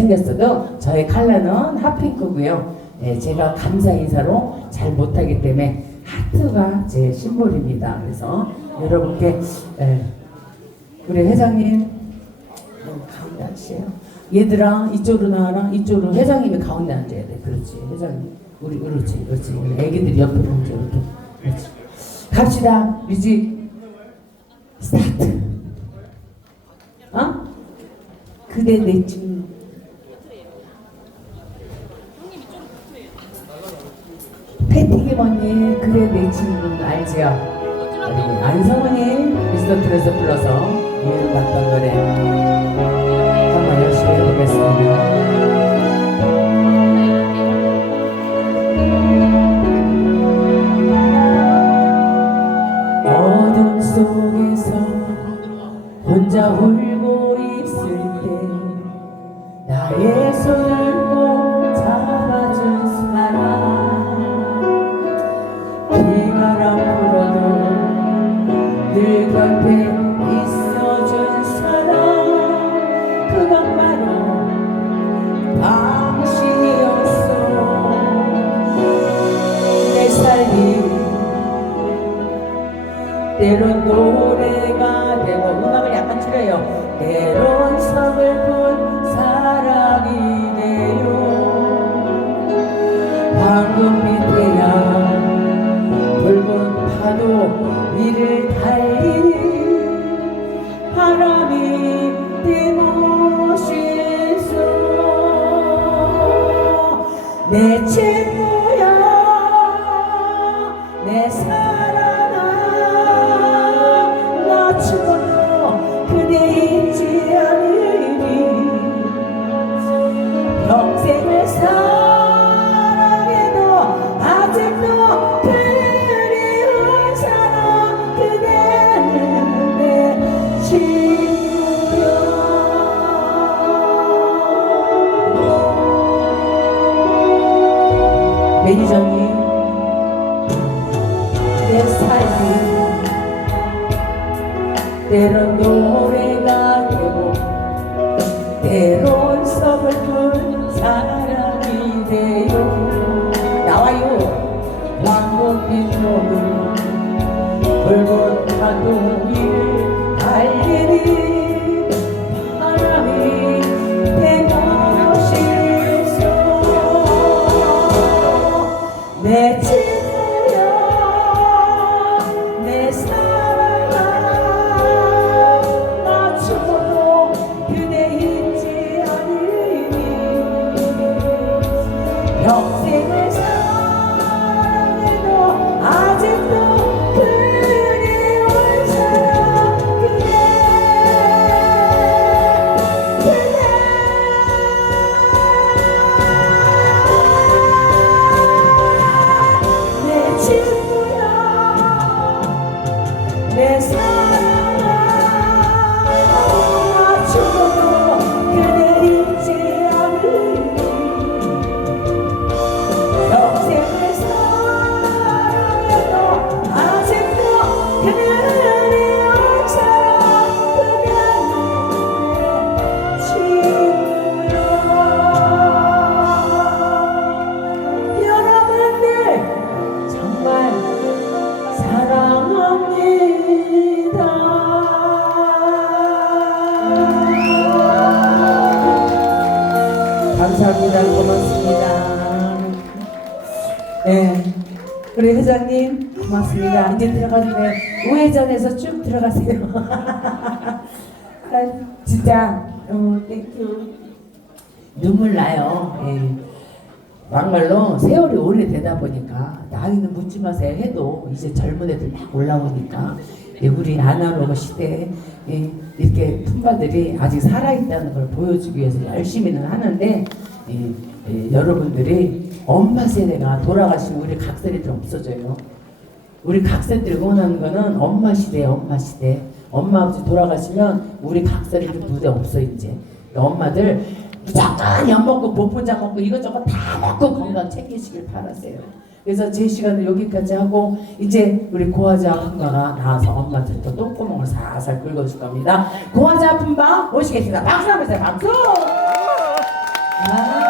생겼어도 저의 컬러는 핫핑크고요. 예, 제가 감사 인사로 잘 못하기 때문에 하트가 제 심볼입니다. 그래서 여러분께 예, 우리 회장님 음, 가운데 앉으세요. 얘들아 이쪽으로 나와라. 이쪽으로 회장님이 가운데 앉아야 돼. 그렇지 회장님. 우리 그렇지 그렇지. 우리 애기들이 옆으로 이렇게. 그렇지. 갑시다. 뮤직 스타트. 어? 그대 내 친. 패 티김 언니 그대 내 친구 알지요? 우리 안성훈이 미스터 트롯에서 불러서 이름 받던 노래 한번 열심히 해보겠습니다. 어둠 속에서 혼자 울고 있을 때 나의 손을 꼭 비바람 불어도 늘 곁에 있어준 사람 그건 바로 당신이었어. 내 삶이 때론 노래가 위를 달리는 바람이 싶소 내친 매니저님 내 삶이 때론 노 감사합니다. 고맙습니다. 네. 우리 회장님 고맙습니다. 이제 들어가도 돼요. 우회전해서 쭉 들어가세요. 아, 진짜 어, 땡큐. 눈물 나요. 예. 막말로 세월이 오래되다 보니까 나이는 묻지 마세요 해도 이제 젊은 애들 막 올라오니까 예, 우리 아날로그 시대에 예, 이렇게 품바들이 아직 살아있다는 걸 보여주기 위해서 열심히는 하는데 예, 예, 여러분들이 엄마 세대가 돌아가시면 우리 각설이들 없어져요. 우리 각설들이 원하는 거는 엄마 시대, 엄마 시대. 엄마 아버지 돌아가시면 우리 각설이들 무대 없어 이제. 엄마들 무조건 엿 먹고 복분자 먹고 이것저것 다 먹고 건강 챙기시길 바라세요. 그래서 제 시간을 여기까지 하고 이제 우리 고화자 아픈가가 나와서 엄마들 또 똥구멍을 살살 긁어줄 겁니다. 고화자 아픈 방 모시겠습니다. 박수 한번 주세요. 박수! Ah.